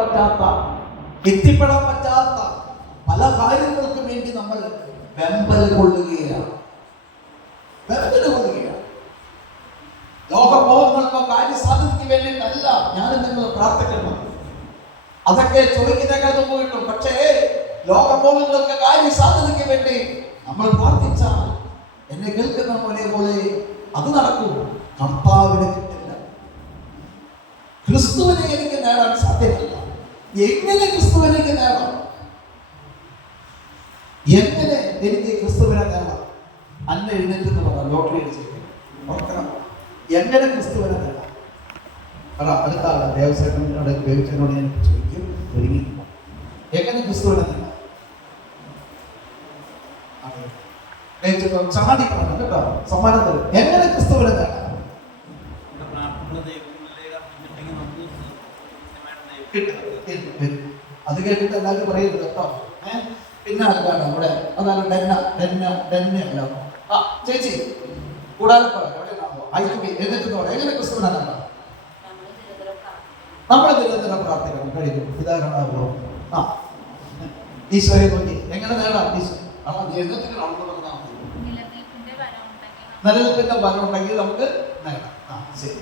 പറ്റാത്ത എത്തിപ്പെടാൻ പറ്റാത്ത പല കാര്യങ്ങൾക്കും വേണ്ടി നമ്മൾ വെമ്പൽ കൊള്ളുകയാണ്. വെമ്പൽ ലോകബോധങ്ങൾക്കോ കാര്യസാധ്യതയ്ക്ക് വേണ്ടിയിട്ടല്ല ഞാൻ നിങ്ങൾ പ്രാർത്ഥിക്കണം അതൊക്കെ ചോദിക്കുന്നേക്കാൾ പോയിട്ടും പക്ഷേ ലോകബോധങ്ങൾക്ക് കാര്യസാധ്യതയ്ക്ക് വേണ്ടി നമ്മൾ പ്രാർത്ഥിച്ചാൽ എന്നെ കേൾക്കുന്ന പോലെ പോലെ അത് നടക്കും. കർത്താവിനെ കിട്ടില്ല. ക്രിസ്തുവിനെ എനിക്ക് നേടാൻ സാധ്യമല്ല. എങ്ങനെ ക്രിസ്തുവിനേക്ക് നേടാം എങ്ങനെ എനിക്ക് ക്രിസ്തുവിനെ നേടാം അന്ന എഴുന്നേറ്റ് പറഞ്ഞ ലോട്ടറി അടിച്ചിരിക്കും ഓർക്കണം എങ്ങനെ ക്രിസ്തുവിനെ നേടാം പറ അടുത്ത ആളെ ദേവസ്വനോട് ദേവസ്വനോട് ഞാൻ ചോദിക്കും ഒരുങ്ങി. എങ്ങനെ ക്രിസ്തുവിനെ നേടാം സാധിക്കണം കേട്ടോ. സമ്മാനം തരും. എങ്ങനെ ക്രിസ്തുവിനെ നേടാം കിട്ടും. അത് കേട്ടിട്ട് എല്ലാവരും പറയരുത് കേട്ടോ. ഏഹ് പിന്നെ ആൾക്കാണ് അവിടെ? അതാണ് ഡെന്ന ഡെന്ന ഡെന്ന ഉണ്ടാവും ആ ചേച്ചി ഐക്യമി എന്നിട്ട് എങ്ങനെ നമ്മൾ നിരന്തരം പ്രാർത്ഥിക്കണം. കഴിയും ഉദാഹരണമാകും ആ ഈശോയെ നോക്കി. എങ്ങനെ നേടാം ഈശോ? ആ എന്നിട്ട് നമ്മൾ പറഞ്ഞാൽ മതി. നിലനിൽപ്പിന്റെ ഫലം ഉണ്ടെങ്കിൽ നമുക്ക് നേടാം. ആ ശരി.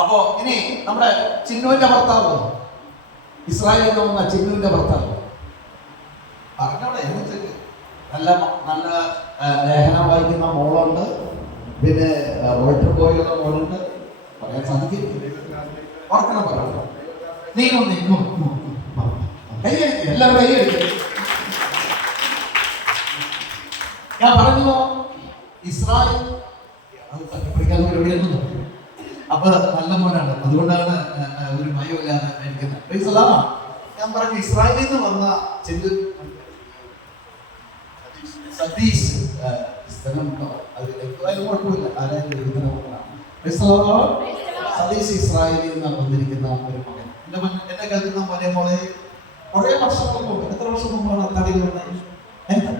അപ്പോ ഇനി നമ്മുടെ ചിന്നുവിന്റെ ഭർത്താവ്. ഇസ്രായേലിൽ എന്ന് വന്ന ചിന്നുവിന്റെ ഭർത്താവ്. പറഞ്ഞോടെ നല്ല നല്ല ലേഖനം വായിക്കുന്ന മോളുണ്ട്. പിന്നെ റോട്ടർ ബോയുള്ള മോളുണ്ട്. പറയാൻ സാധിക്കില്ല. ഓർക്കണം പറയാം നീ ഒന്ന് ഇങ്ങോ കൈയടിക്കുക എല്ലാവരും കൈയടിക്കുക ഞാൻ പറഞ്ഞു ഇസ്രായേൽ അത് തട്ടിപ്പിടിക്കാൻ പരിപാടിയൊന്നും അപ്പൊ നല്ല മോനാണ് അതുകൊണ്ടാണ് ഒരു മയമില്ലാതെ മേടിക്കുന്നത് ഞാൻ പറഞ്ഞു ഇസ്രായേലിൽ നിന്ന് വന്ന ചെല്ലു സതീഷ് സ്ഥലം? അത് എന്തായാലും കുഴപ്പമില്ല. ആരായാലും എഴുതുന്ന മക്കളാണ്. സതീഷ് ഇസ്രായേലിൽ നിന്ന് വന്നിരിക്കുന്ന ഒരു മകൻ. എന്റെ മകൻ എന്നെ കരുതുന്ന മോനെ മോളെ കുറേ വർഷങ്ങൾക്ക് മുമ്പ് എത്ര വർഷം മുമ്പാണ് തടി വന്നത്? എട്ട്?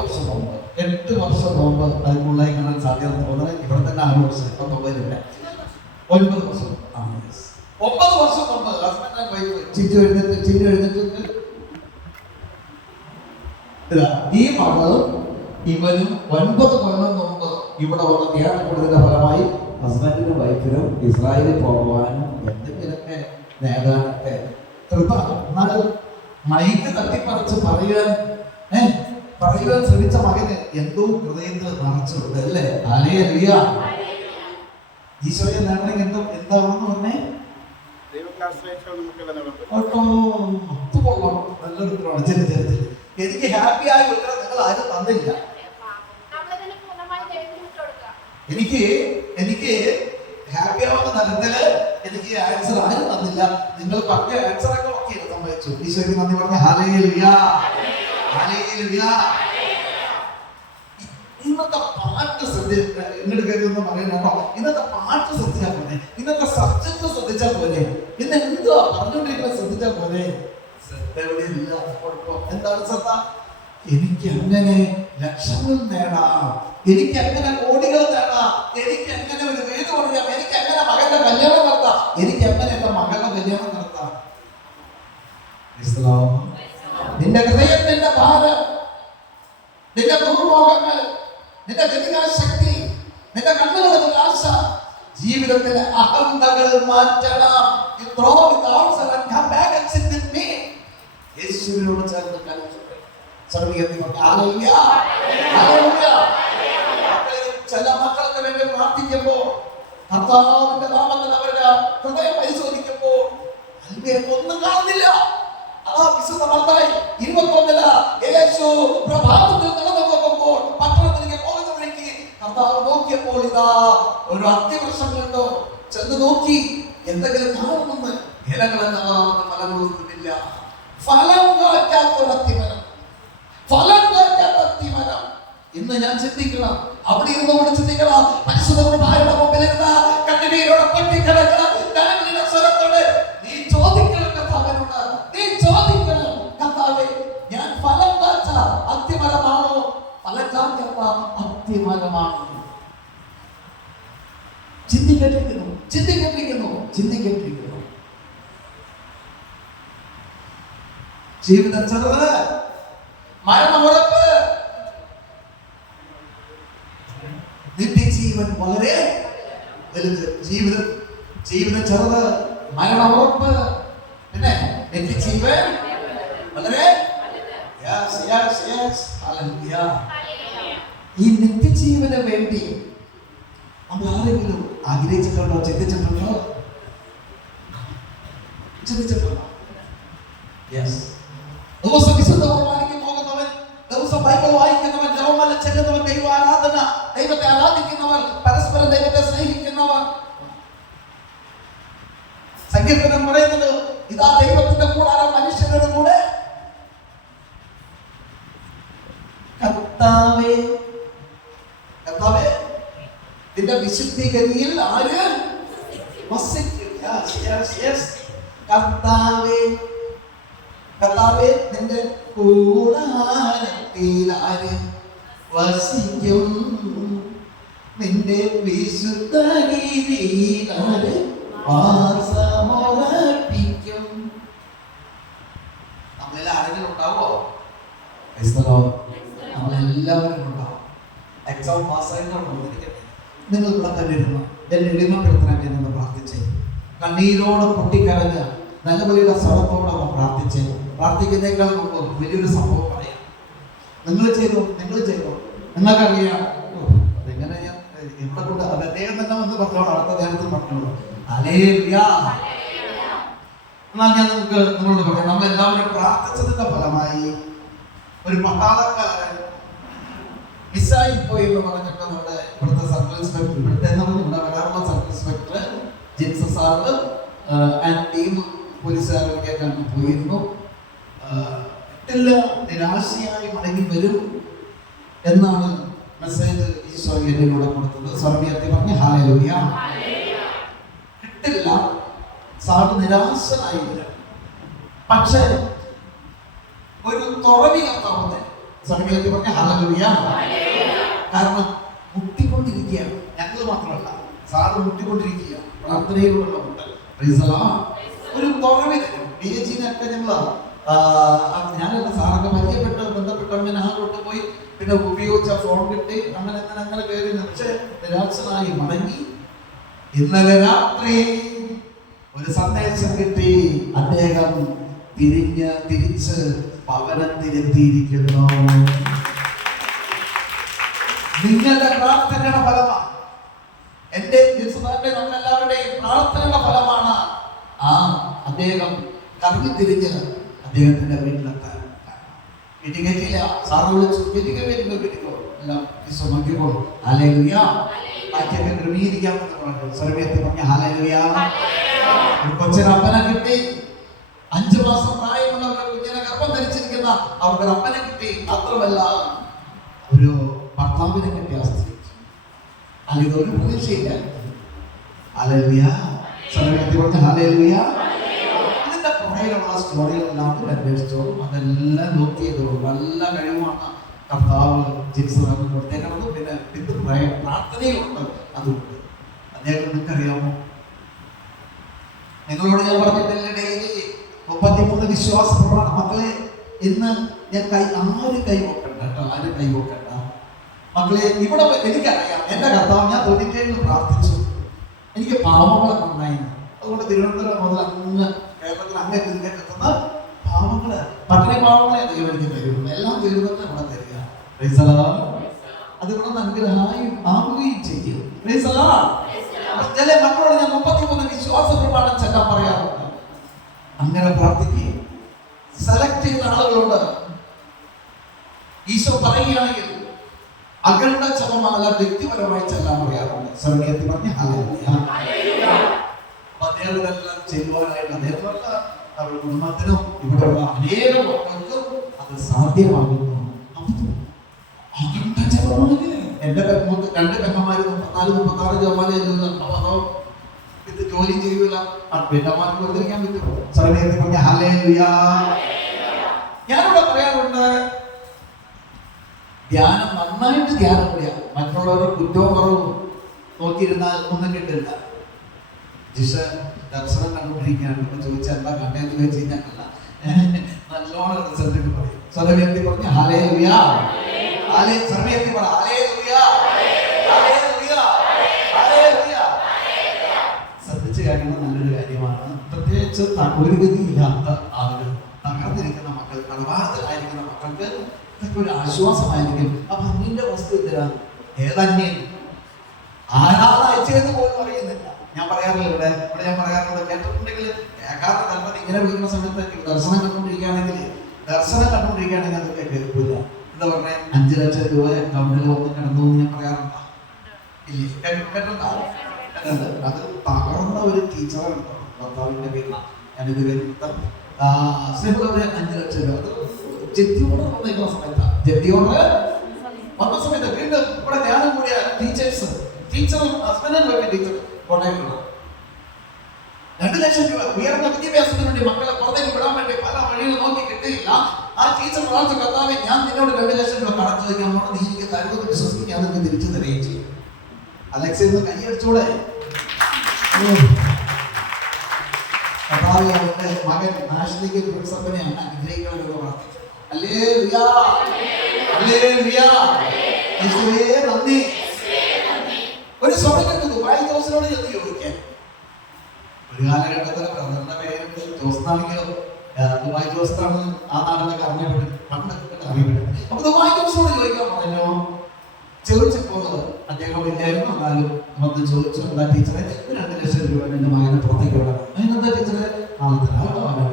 വർഷം മുമ്പ്. എട്ട് വർഷം മുമ്പ് അത് കാണാൻ സാധ്യത തോന്നുന്നത് വർഷം ഇപ്പൊ തൊള്ളയിലില്ല ഒൻപത് വർഷം ആ, ഒമ്പത് വർഷം മുമ്പ് ഹസ്ബൻഡ് ആൻഡ് വൈഫ് ചിറ്റു എഴുന്നേറ്റ് ചിന്നു എഴുന്നേറ്റ് ഈ മകളും ഇവനും ഒൻപത് കൊല്ലം മുമ്പ് ഇവിടെ ഉള്ള ധ്യാനം കൊടുത്തതിന്റെ ഫലമായി ഹസ്ബൻഡിനും വൈഫിനും ഇസ്രായേലിൽ പോകുവാനും എന്തെങ്കിലുമൊക്കെ നേടാനൊക്കെ കൃപ എന്നാലും മൈക്ക് തട്ടിപ്പറിച്ച് പറയാൻ ഏ പറയുവാൻ ശ്രമിച്ച മകന് എന്തോ ഹൃദയത്തിൽ നിറച്ചുണ്ട് അല്ലേ? അലയറിയ ഈശോയെ നേടണമെങ്കിൽ എന്തോ എന്താണെന്ന് പറഞ്ഞേ? നല്ലൊരു ഉത്തരവാണ് എനിക്ക് ഹാപ്പി ആയ ഉത്തരം നിങ്ങൾ ആരും തന്നില്ല. എനിക്ക് എനിക്ക് ഹാപ്പി ആവുന്ന തരത്തിൽ എനിക്ക് ആൻസർ ആരും തന്നില്ല. നിങ്ങൾ പറഞ്ഞ ആൻസർ ഒക്കെ ഓക്കെ സംഭവിച്ചു. ഈശോയ്ക്ക് നന്ദി പറഞ്ഞ ഹാലയിലുയ ഇന്നത്തെ പാട്ട് ശ്രദ്ധ ഇങ്ങോട്ട് കേൾക്കുന്ന പറയുന്നുണ്ടോ ഇന്നത്തെ പാട്ട് ശ്രദ്ധിച്ചാൽ പോലെ ഇന്നത്തെ സബ്ജക്ട് ശ്രദ്ധിച്ചാൽ പോലെ ഇന്ന് എന്തോ പറഞ്ഞുകൊണ്ടിരിക്കുന്നത് ശ്രദ്ധിച്ചാൽ പോലെ ശ്രദ്ധ ഇല്ല. കുഴപ്പം. എന്താണ് ശ്രദ്ധ? എനിക്ക് എങ്ങനെ ലക്ഷങ്ങൾ നേടാം. എനിക്ക് എങ്ങനെ കോടികൾ നേടാം. എനിക്ക് എങ്ങനെ ഒരു വീട് പണിയാം എനിക്ക് എങ്ങനെ മകന്റെ കല്യാണം നടത്താം. എനിക്ക് എങ്ങനെ എന്റെ മകളുടെ കല്യാണം നടത്താം. നിന്റെ ഹൃദയത്തിന്റെ ഭാരം നിന്റെ ദുർഭോഗങ്ങൾ നിന്റെ ഗതികാശക്തി നിന്റെ കണ്ണുകളുടെ ആശ ജീവിതത്തിലെ അഹന്തകൾ മാറ്റണം. യേശുവിനോട് ചേർന്ന് കലിച്ചു ചില മക്കൾക്ക് വേണ്ടി പ്രാർത്ഥിക്കുമ്പോൾ കർത്താവിന്റെ നാമത്തിൽ അവരുടെ ഹൃദയം പരിശോധിക്കുമ്പോൾ അല്പം ഒന്നും കാണുന്നില്ല. ആ വിശുദ്ധ മത്തായി ഇരുപത്തൊന്നില യേശു പ്രഭാതത്തിൽ നടന്നു പോകുമ്പോൾ പട്ടണത്തിലേക്ക് പോകുന്ന വഴിക്ക് കർത്താവ് നോക്കിയപ്പോൾ ഇതാ ഒരു അത്യവൃക്ഷം കണ്ടോ. ചെന്ന് നോക്കി എന്തെങ്കിലും കാണുമെന്ന് ഇലകളല്ലാതെ ഫലങ്ങളൊന്നുമില്ല ഫലം കാറ്റാത്ത ഒരു അത്തിമരം. ഫലം കാറ്റാത്ത അത്തിമരം. ഇന്ന് ഞാൻ ചിന്തിക്കണം. അവിടെ ഇരുന്നുകൊണ്ട് ചിന്തിക്കണം. പരിശുദ്ധ കുർബാനയുടെ മുമ്പിൽ ഇരുന്ന കണ്ണുനീരോടെ പൊട്ടിക്കിടക്കുന്ന കാക്കാത്ത അത്തിമരമാണോ ചിന്തിക്കേണ്ടിരിക്കുന്നു ചിന്തിക്കേണ്ടിരിക്കുന്നു ജീവിതം ചെറുത് മരണമുറപ്പ് നിത്യജീവൻ വളരെ വലുത്. ജീവിതം ജീവിതം ചെറുത് മരണമുറപ്പ് പിന്നെ നിത്യജീവൻ വളരെ Yes, yes, yes. Hallelujah. ഈ നിത്യജീവന് വേണ്ടി നമ്മൾ ആരെങ്കിലും ആഗ്രഹിച്ചിട്ടുണ്ടോ? ചിന്തിച്ചിട്ടുണ്ടോ? ചിന്തിച്ചിട്ടുണ്ടോ? യെസ് ദിവസം വിശുദ്ധ കുർബാനയ്ക്ക് പോകുന്നവൻ ദിവസം ബൈബിൾ വായിക്കുന്നവൻ ജപമാല ദൈവത്തെ ആരാധിക്കുന്നവർ പരസ്പരം ദൈവത്തെ സ്നേഹിക്കുന്നവർ. സങ്കീർത്തനം പറയുന്നത് ഇതാ ദൈവത്തിന്റെ കൂടാരം മനുഷ്യരുടെ കൂടെ. നിന്റെ വിശുദ്ധീകരിയിൽ ആര്. കർത്താവേ കർത്താവേ നിന്റെ കൂടാരത്തിൽ ആര് വസിക്കും? നിന്റെ വിശുദ്ധ രീതിയിൽ ആര് വാസമുറപ്പിക്കും? നമ്മളെല്ലാം ആരെങ്കിലും ഉണ്ടാവോ നമ്മളെല്ലാവരും ഉണ്ടാവും. എക്സാം പാസ്സായിട്ടുണ്ടിരിക്കട്ടെ നിങ്ങൾ ഇവിടെ തന്നെ ഇരുന്നു എന്നെ എളിമപ്പെടുത്തണം എന്ന് പ്രാർത്ഥിച്ചേ. കണ്ണീരോടെ പൊട്ടിക്കരഞ്ഞ് നല്ല വലിയ സ്വരത്തോടെ അവൻ പ്രാർത്ഥിച്ചേ. പ്രാർത്ഥിക്കുന്നേക്കാൾ മുമ്പ് വലിയൊരു സംഭവം പറയാം. നിങ്ങൾ ചെയ്തു? നിങ്ങൾ ചെയ്തു? നിങ്ങൾക്കറിയാം അതെങ്ങനെ ഞാൻ ഇവിടെ കൊണ്ട് അത് അദ്ദേഹം തന്നെ വന്ന് പറഞ്ഞോളൂ. അടുത്ത നേരത്തിൽ പറഞ്ഞോളൂ. അലേലിയ എന്നാൽ ഞാൻ നമുക്ക് നിങ്ങളോട് പറയാം. നമ്മൾ എല്ലാവരും പ്രാർത്ഥിച്ചതിന്റെ ഫലമായി ഒരു പട്ടാളക്കാരൻ മിസ്സായി പോയി എന്ന് പറഞ്ഞിട്ട് നമ്മുടെ ഇവിടുത്തെ സർക്കിൾ ഇൻസ്പെക്ടർ ഇവിടുത്തെ എന്ന് വരാറുള്ള circle inspector Jinsa sir and team പോലീസുകാരൊക്കെ കണ്ടു പോയിരുന്നു. ഇല്ല നിരാശയായി മടങ്ങി വരും എന്നാണ് മെസ്സേജ് ഈശോ എന്നിലൂടെ കൊടുത്തത് സ്വർഗീയത്തെ പറഞ്ഞ് ഹാലൂയ കിട്ടില്ല സാറ് നിരാശനായി വരും. പക്ഷേ ഒരു തുറവി കർത്താവുന്നത് സ്വർഗീയത്തിൽ പറഞ്ഞ ഹാലൂയ കാരണം മുട്ടിക്കൊണ്ടിരിക്കുകയാണ് ഞങ്ങൾ മാത്രമല്ല സാറ് മുട്ടിക്കൊണ്ടിരിക്കുക പ്രാർത്ഥനയിലുള്ള മുട്ടൽ ഒരു തുറവി തരും ഡി എച്ച് ഒക്കെ ഞങ്ങൾ ഞാനല്ല സാറൊക്കെ പരിചയപ്പെട്ട് ബന്ധപ്പെട്ട അങ്ങനെ ആളോട്ട് പോയി പിന്നെ ഉപയോഗിച്ച ഫോൺ കിട്ടി അങ്ങനെ അങ്ങനെ അങ്ങനെ കയറി നിറച്ച് നിരാശനായി മടങ്ങി. ഇന്നലെ രാത്രി ഒരു സന്ദേശം കിട്ടി. അദ്ദേഹം തിരിഞ്ഞ് തിരിച്ച് ഭവനത്തിലെത്തിയിരിക്കുന്നു. നിങ്ങളുടെ പ്രാർത്ഥനയുടെ ഫലമാണ്. എന്റെ ജിസുദാന്റെ നമ്മളെല്ലാവരുടെയും പ്രാർത്ഥനയുടെ ഫലമാണ് ആ അദ്ദേഹം കറങ്ങി തിരിഞ്ഞ് അദ്ദേഹത്തിന്റെ വീട്ടിലെത്താൻ. വീട്ടിൽ കയറ്റിയില്ല സാറ് വിളിച്ചു വീട്ടിൽ വരുമ്പോൾ വീട്ടിക്കോ എല്ലാം ഈശോ നോക്കിക്കോ ഹാലേലുയ ബാക്കിയൊക്കെ ക്രമീകരിക്കാമെന്ന് പറഞ്ഞു. സർവത്തെ പറഞ്ഞ ഹാലേലുയ ഒരു കൊച്ചിന് അപ്പനെ കിട്ടി. അഞ്ചു മാസം പ്രായമുള്ളവരുടെ കുഞ്ഞിനെ ഗർഭം ധരിച്ചിരിക്കുന്ന അവരുടെ അപ്പനെ കിട്ടി. മാത്രമല്ല ഭർത്താവിനെ കിട്ടി ആ സ്ത്രീ ഒരു പ്രതീക്ഷയില്ല ഹാലേലുയ സർവത്തെ പറഞ്ഞ ഹാലേലുയ അന്വേഷിച്ചു അതെല്ലാം നോക്കിയത് നല്ല കഴിവാണ്. കർത്താവ് ജിൻസ് നമുക്ക് കൊടുത്തേക്കണത് പിന്നെ ഇത് പ്രയ- പ്രാർത്ഥനയുണ്ട് അതുകൊണ്ട് അദ്ദേഹം നിങ്ങൾക്കറിയാമോ? നിങ്ങളോട് ഞാൻ പറഞ്ഞിട്ടില്ല ഡെയിലി മുപ്പത്തിമൂന്ന് വിശ്വാസ പ്രമാണ മക്കളെ ഇന്ന് ഞാൻ കൈ ആരും കൈ വെക്കണ്ട കേട്ടോ. ആരും കൈ വെക്കണ്ട? മക്കളെ ഇവിടെ എനിക്കറിയാം. എന്റെ കർത്താവ് ഞാൻ തൊണ്ണൂറ്റേഴിൽ പ്രാർത്ഥിച്ചു. എനിക്ക് പാവങ്ങളെ നന്നായിരുന്നു അതുകൊണ്ട് തിരുവനന്തപുരം മുതൽ അങ്ങ് കേരളത്തിൽ അങ്ങ് തിരികെത്തുന്ന പാവങ്ങൾ പട്ടണ പാവങ്ങളെ ദൈവം എനിക്ക് തരുള്ളൂ എല്ലാം ദൈവത്തെ ഇവിടെ തരിക. അതിവിടെ the Lord. അത് ഇവിടെ അനുഗ്രഹമായും ആവുകയും ചെയ്യും. ചില മക്കളോട് ഞാൻ മുപ്പത്തിമൂന്ന് വിശ്വാസ പ്രമാണം ചെല്ലാൻ പറയാറുണ്ട്. അങ്ങനെ പ്രാർത്ഥിക്കുകയും സെലക്ട് ചെയ്ത ആളുകളോട് ഈശോ പറയുകയാണെങ്കിൽ അഖണ്ഡ ചതമാല വ്യക്തിപരമായി ചെല്ലാൻ പറയാറുണ്ട് സ്വർഗീയത്തിൽ പറഞ്ഞ ഹല്ലേലൂയ. അപ്പൊ അദ്ദേഹം ഇതെല്ലാം ചെയ്യുവാനായിട്ട് അദ്ദേഹമല്ല കുടുംബത്തിനും ഇവിടെയുള്ള അനേകം മക്കൾക്കും അത് സാധ്യമാകുന്നു. എന്റെ രണ്ട് പെങ്ങന്മാര് മുപ്പത്തിനാല് മുപ്പത്തി ആറ് അതോ ഇത് ജോലി ചെയ്യൂല പെണ്ണമാർക്ക് വെറുതെ പറ്റുമോ. ഞാനിവിടെ പറയാറുണ്ട് ധ്യാനം നന്നായിട്ട് ധ്യാനം ചെയ്യാം മറ്റുള്ളവരുടെ കുറ്റവും കുറവും നോക്കിയിരുന്നാൽ ഒന്നും കിട്ടില്ല. ജിഷ ദർശനം കണ്ടുകൊണ്ടിരിക്കുകയാണ്. അപ്പൊ ചോദിച്ചാൽ എന്താ കണ്ടേന്ന്? ചോദിച്ചു കഴിഞ്ഞാൽ നല്ലോണം റിസൾട്ട് പറയും. പറഞ്ഞു ഹാലേ ലുയാ പറ നല്ലൊരു കാര്യമാണ് പ്രത്യേകിച്ച് ഒരു ഗതിയില്ലാത്ത ആളുകൾ തകർന്നിരിക്കുന്ന മക്കൾ കടവാളത്തിലായിരിക്കുന്ന മക്കൾക്ക് ഇതൊക്കെ ഒരു ആശ്വാസമായിരിക്കും അപ്പൊ അന്യന്റെ വസ്തു എന്തിനാണ് ഏതന്യൻ? ആരാണ് അയച്ചതെന്ന് പോലും അറിയുന്നില്ല. ഞാൻ പറയാറില്ല ഇവിടെ. ഇവിടെ ഞാൻ പറയാറുണ്ട്. കേട്ടിട്ടുണ്ടെങ്കിൽ കേൾക്കാത്ത തലമുറ ഇങ്ങനെ വിളിക്കുന്ന സമയത്ത് ദർശനം കണ്ടുകൊണ്ടിരിക്കുകയാണെങ്കിൽ ദർശനം കണ്ടുകൊണ്ടിരിക്കുകയാണെങ്കിൽ അതൊക്കെ കേൾക്കില്ല എന്താ പറഞ്ഞേ? അഞ്ചു ലക്ഷം രൂപ അക്കൗണ്ടിൽ വന്ന് കിടന്നു എന്ന് ഞാൻ പറയാറുണ്ടോ? ഇല്ലേ? കേട്ടി- കേട്ടിട്ടുണ്ടോ? കേട്ടിട്ടുണ്ട്. അത് തകർന്ന ഒരു ടീച്ചറാണ് ഭർത്താവിന്റെ പേര് ഞാനിത് വ്യക്തം സ്നേഹമുള്ളവരെ അഞ്ചു ലക്ഷം രൂപ. ജെത്തിയോട് വന്നിരിക്കുന്ന സമയത്താണ് ജെത്തിയോട് വന്ന സമയത്ത്. വീണ്ടും ഇവിടെ ധ്യാനം കൂടിയ ടീച്ചേഴ്സ് ടീച്ചറും ഹസ്ബൻഡും വേണ്ടി ടീച്ചർ കോണ്ടാക്ട് രണ്ട് ലക്ഷം രൂപ ഉയർന്ന വിദ്യാഭ്യാസത്തിന് വേണ്ടി മക്കളെ പുറത്തേക്ക് വിടാൻ വേണ്ടി പല വഴികൾ നോക്കി കിട്ടിയില്ല. ആ ടീച്ചർ പ്രാർത്ഥിച്ച കർത്താവെ ഞാൻ നിന്നോട് രണ്ട് ലക്ഷം രൂപ കടം ചോദിക്കാൻ നീ എനിക്ക് തരുന്നത് വിശ്വസിക്കും ഞാൻ നിനക്ക് തിരിച്ചു തരുകയും ചെയ്യും അലക്സിൽ നിന്ന് കൈയടിച്ചൂടെ കർത്താവ് അവരുടെ മകൻ നാഷണലിക്ക് പ്രിൻസിപ്പനെ അനുഗ്രഹിക്കണമെന്ന് പ്രാർത്ഥിച്ചു നന്ദി. ഒരു സ്വർണ ദുബായ് ജോസിനോട് ചെന്ന് ചോദിക്കാൻ. ഒരു കാലഘട്ടത്തിൽ ബ്രദറിന്റെ പേരുണ്ട്. ജോസ്താണെങ്കിലോ ദുബായ് ജോസ്താണ് ആ നാടിനൊക്കെ അറിയപ്പെടുന്നത് പണ്ട് അറിയപ്പെടുന്നത് അപ്പൊ ദുബായ് ജോസിനോട് ചോദിക്കാൻ പറഞ്ഞോ? ചോദിച്ചപ്പോൾ അദ്ദേഹം ഇല്ലായിരുന്നു. എന്നാലും വന്ന് ചോദിച്ചു എന്താ ടീച്ചറെ രണ്ട് ലക്ഷം രൂപ എന്റെ മകനെ പുറത്തേക്ക് വിടാം. എന്താ ടീച്ചറെ? നാളെ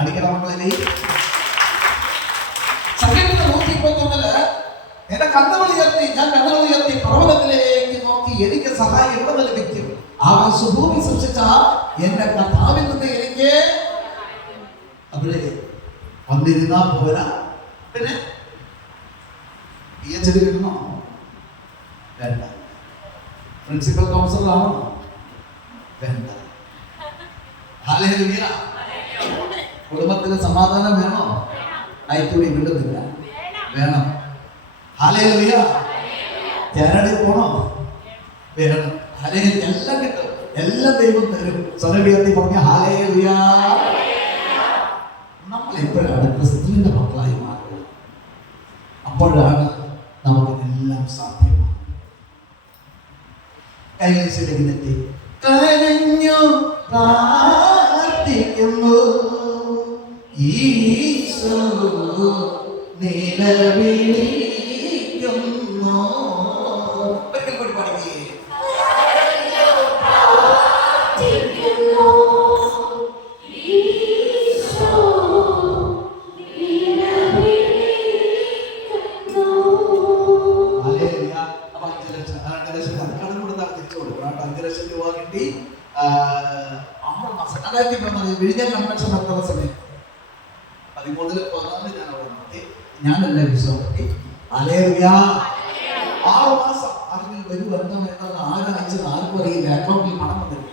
അടിക്കണം മക്കളെ സമയത്ത് നോക്കിയപ്പോൾ തമ്മിൽ എന്റെ കണ്ണുകൾ ഉയർത്തി ഞാൻ കണ്ണുകൾ ഉയർത്തി പർവതത്തിലേക്ക് നോക്കി എനിക്ക് സഹായം എവിടെ നിന്ന് ലഭിക്കും? ആകാശഭൂമി സൃഷ്ടിച്ച എന്റെ കർത്താവിൽ നിന്ന് എനിക്ക് അവിടെ വന്നിരുന്നാ പോരാ. പിന്നെ പി എച്ച് ഡി കിട്ടണോ വേണ്ട. പ്രിൻസിപ്പൽ കൗൺസിലറാണോ വേണ്ട. കുടുംബത്തിന് സമാധാനം വേണോ? അയക്കൂടി വിടുന്നില്ല വേണം. ഞാനടി പോണോ? വേണം. ഹലേ എല്ലാം കിട്ടും. എല്ലാം ദൈവം തരും. സ്വരവിയത്തി പറഞ്ഞ ഹാലേലുയ നമ്മൾ എപ്പോഴാണ് ക്രിസ്തുവിന്റെ മക്കളായി അപ്പോഴാണ് നമുക്കിതെല്ലാം സാധ്യമാകുക കൈവശിലേക്ക് നെറ്റി. പ്രാർത്ഥിക്കുന്നു. ഈശോ നിലവിളിക്കുന്നു പതിമൂന്നിൽ പതിനാല് ഞാൻ അവിടെ നടത്തി. ഞാനല്ല വിശ്വാസം നടത്തി ഹല്ലേലൂയ. ആറ് മാസം ആരെങ്കിലും വരും എന്താ എന്താ ആരാഴ്ച ആർക്കും അറിയില്ല. അക്കൗണ്ടിൽ പണം വന്നില്ല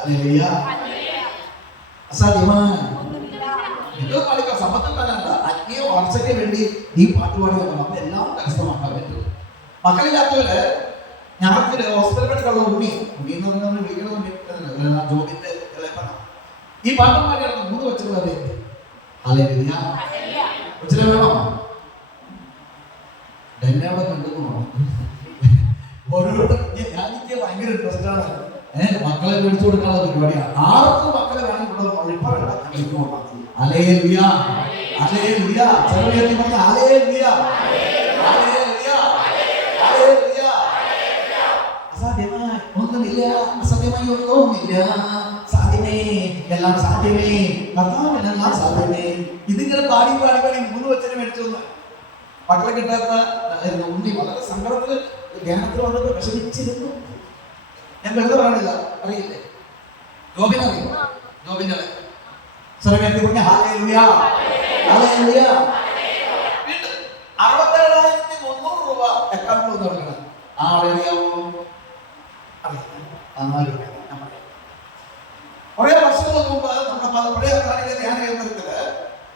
അലേറിയ അസാധ്യമാണ് എന്തോ കളിക്ക? സമ്പത്തിൽ തന്നെയല്ല ആത്മീയ വളർച്ചയ്ക്ക് വേണ്ടി ഈ പാട്ട് പാടി അപ്പൊ എല്ലാം കരസ്ഥമാക്കാൻ പറ്റും മക്കളില്ലാത്തവര് ഞങ്ങൾക്ക് ഹോസ്പിറ്റൽ പഠിക്കാനുള്ള ഉണ്ണി. ഉണ്ണി എന്ന് പറഞ്ഞാൽ അല്ല, ജോബിന്റെ. ഈ പാട്ടും പാടിയാണ് മൂന്ന് കൊച്ചുകളെ അല്ലെ എന്നെ അവിടെ കണ്ടുപോകണം ഓരോരുത്തർ ഞാൻ എനിക്ക് ഭയങ്കര ഇൻട്രസ്റ്റ് ആണ്. ഏഹ് മക്കളെ വിളിച്ചു കൊടുക്കാനുള്ള പരിപാടിയാണ് ആർക്കും മക്കളെ വേണമെങ്കിൽ ഒഴിപ്പറ അലേ ലുയ അലേ ലുയ ചെറുപ്പത്തിൽ പറഞ്ഞ അലേ ലുയ അലേ ലുയ അലേ ലുയ അസാധ്യമായി ഒന്നുമില്ല. അസാധ്യമായി ഒന്നുമില്ല. സാധ്യമേ എല്ലാം സാധ്യമേ കർത്താവിനെല്ലാം സാധ്യമേ. ഇതിങ്ങനെ പാടി പാടി മൂന്ന് വച്ചനും എടുത്തു മക്കളെ കിട്ടാത്ത ഉണ്ണി വളരെ സങ്കടത്തിൽ ധ്യാനത്തിൽ വന്നപ്പോൾ വിഷമിച്ചിരുന്നു. ഞാൻ വെറുതെ പറയണില്ല അറിയില്ലേ? അറുപത്തേഴായിരത്തി മുന്നൂറ് രൂപ അക്കൗണ്ടിൽ തുടങ്ങണം. ആളെ അറിയാമോ അറിയാം. ഞാൻ പറയാം. കുറേ വർഷങ്ങൾക്ക് മുമ്പ് നമ്മുടെ പല പഴയ കാണിക ധ്യാന കേന്ദ്രത്തിൽ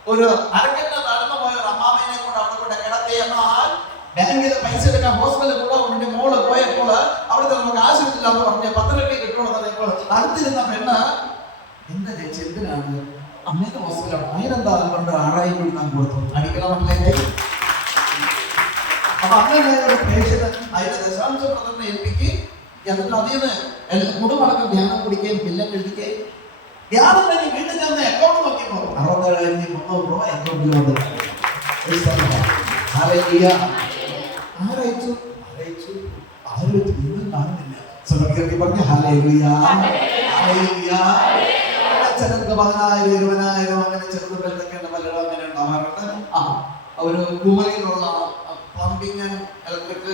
ഒരു അരക്കെട്ട് നടന്നു പോയ ഒരു അമ്മാമേനെ കൊണ്ട് അവിടെ കൊണ്ട് കിടത്തി എന്നാൽ ബാങ്കിൽ പൈസ എടുക്കാൻ ഹോസ്പിറ്റലിൽ കൂടെ അവന്റെ മോൾ പോയപ്പോൾ അവിടുത്തെ നമുക്ക് ആശുപത്രിയിലാന്ന് പറഞ്ഞ് പത്ത് ലക്ഷം കിട്ടണമെന്ന് പറയുമ്പോൾ അടുത്തിരുന്ന പെണ്ണ് എന്താ ചേച്ചി എന്തിനാണ് അമ്മയുടെ ഹോസ്പിറ്റലാണ് അതിനെന്താ അതുകൊണ്ട് ആറായിരം രൂപ ഞാൻ കൊടുത്തു അടിക്കണം മക്കളെ അപ്പൊ അങ്ങനെ ഒരു പേഷ്യന് അതിന്റെ ദശാംശ പ്രകടനം ഏൽപ്പിക്ക് എന്നിട്ട് അതിൽ നിന്ന് എല്ലാ കുടുംബടക്കം ധ്യാനം കുടിക്കുകയും ബില്ലം എഴുതിക്കുകയും ധ്യാനം കഴിഞ്ഞ് വീട്ടിൽ ചെന്ന് അക്കൗണ്ട് നോക്കിയപ്പോ അറുപത്തേഴായിരത്തി മുന്നൂറ് രൂപ അക്കൗണ്ടിൽ. ചിലർക്ക് പതിനായിരം ഇരുപതിനായിരം അങ്ങനെ ചെറുത് വലുതൊക്കെയാണ് പലരും അങ്ങനെ ഉണ്ടാവാറുണ്ട്. ആ ഒരു കുമരിയിലുള്ള പ്ലംബിങ് ഇലക്ട്രിക്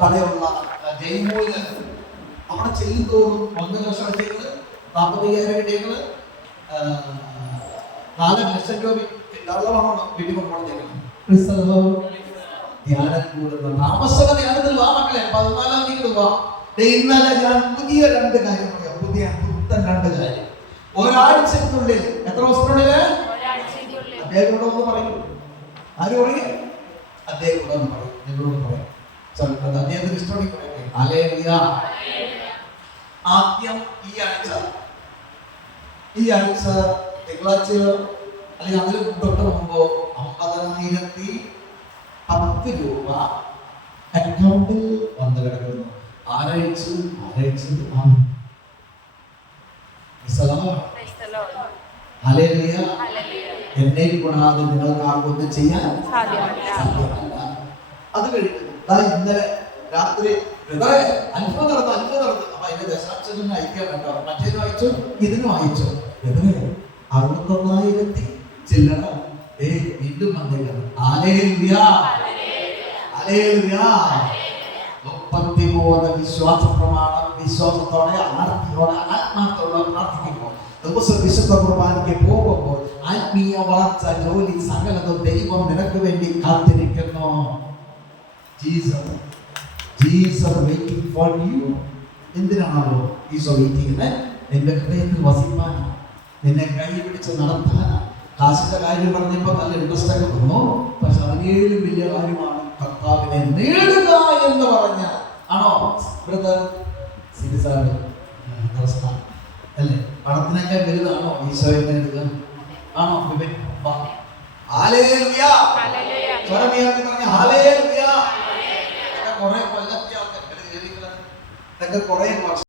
കടയുള്ള ജയ്മൂൽ അവിടെ ചെല്ലുന്തോറും ഒന്നര ലക്ഷം നാൽപ്പത്തയ്യായിരം അടികൾ നാല് ലക്ഷം രൂപ ധാരാളമാണ് വീട്ടിൽ കൊണ്ടുപോകുന്നത് ധ്യാനം കൂടുന്ന. താമസക ധ്യാനത്തിൽ വാ മക്കളെ. പതിനാലാം തീയതി വാ. ഇന്നലെ ഞാൻ പുതിയ രണ്ട് കാര്യം പറയാം. പുതിയ പുത്തൻ രണ്ട് കാര്യം. ഒരാഴ്ചക്കുള്ളിൽ എത്ര ദിവസത്തിനുള്ളിൽ അദ്ദേഹം ഇവിടെ ഒന്ന് പറയും. ആര് പറയും? അദ്ദേഹം ഇവിടെ ഒന്ന് പറയും. നിങ്ങളോട് പറയും. അദ്ദേഹത്തിന് പറയട്ടെ ഹല്ലേലൂയ. ആദ്യം ഈ ആഴ്ച ഈ ആഴ്ച തിങ്കളാഴ്ചയോ അല്ലെങ്കിൽ അതിന് മുമ്പോട്ട് പോകുമ്പോൾ അമ്പതിനായിരത്തി പത്ത് രൂപ അക്കൗണ്ടിൽ വന്നു കിടക്കുന്നു. ആരയച്ചു? ആരയച്ചു. എന്നെ കൂടാതെ നിങ്ങൾക്ക് ആർക്കൊന്നും ചെയ്യാൻ സാധ്യമല്ല. അത് കഴിഞ്ഞു ഇന്നലെ രാത്രി ബ്രദറെ, അത്ഭുതം നടന്നു അത്ഭുതം നടന്നു. അപ്പൊ അതിന്റെ ദശാംശം അയക്കാൻ കേട്ടോ മറ്റേത് വായിച്ചു ഇതിന് വായിച്ചു. ബ്രദറെ, അറുപത്തൊന്നായിരത്തി ചില്ലറ. ഏ വീണ്ടും വന്നേക്കണം ഹല്ലേലൂയ. ഹല്ലേലൂയ. മുപ്പത്തിമൂന്ന് വിശ്വാസ പ്രമാണം വിശ്വാസത്തോടെ ആർത്തിയോടെ ആത്മാർത്ഥത്തോടെ പ്രാർത്ഥിക്കുമ്പോൾ ദിവസം വിശുദ്ധ കുർബാനയ്ക്ക് പോകുമ്പോൾ ആത്മീയ വളർച്ച ജോലി സകലതും ദൈവം നിനക്ക് വേണ്ടി കാത്തിരിക്കുന്നു. Jesus. Jesus waiting for you എന്തിനാണോ ഈശോ വെയിറ്റിംഗ് നിന്റെ ഹൃദയത്തിൽ വസിപ്പാനാണ് നിന്നെ കൈ പിടിച്ച് നടത്താനാണ് കാശിന്റെ കാര്യം പറഞ്ഞപ്പോൾ നല്ല ഇൻട്രസ്റ്റ് ഒക്കെ തോന്നു പക്ഷെ അതിനേലും വലിയ കാര്യമാണ് കർത്താവിനെ നേടുക എന്ന് പറഞ്ഞ. ആണോ? ബ്രദർ അവസ്ഥ. അല്ലേ? പണത്തിനൊക്കെ വലുതാണോ ഈശോയെ നേടുക? ആണോ? വിപിൻ? വാ. ഹല്ലേലൂയ. Hallelujah. സ്വരം ഉയർത്തി പറഞ്ഞ ഹല്ലേലൂയ. ഇതൊക്കെ കുറെ കൊല്ലത്തെ കുറേ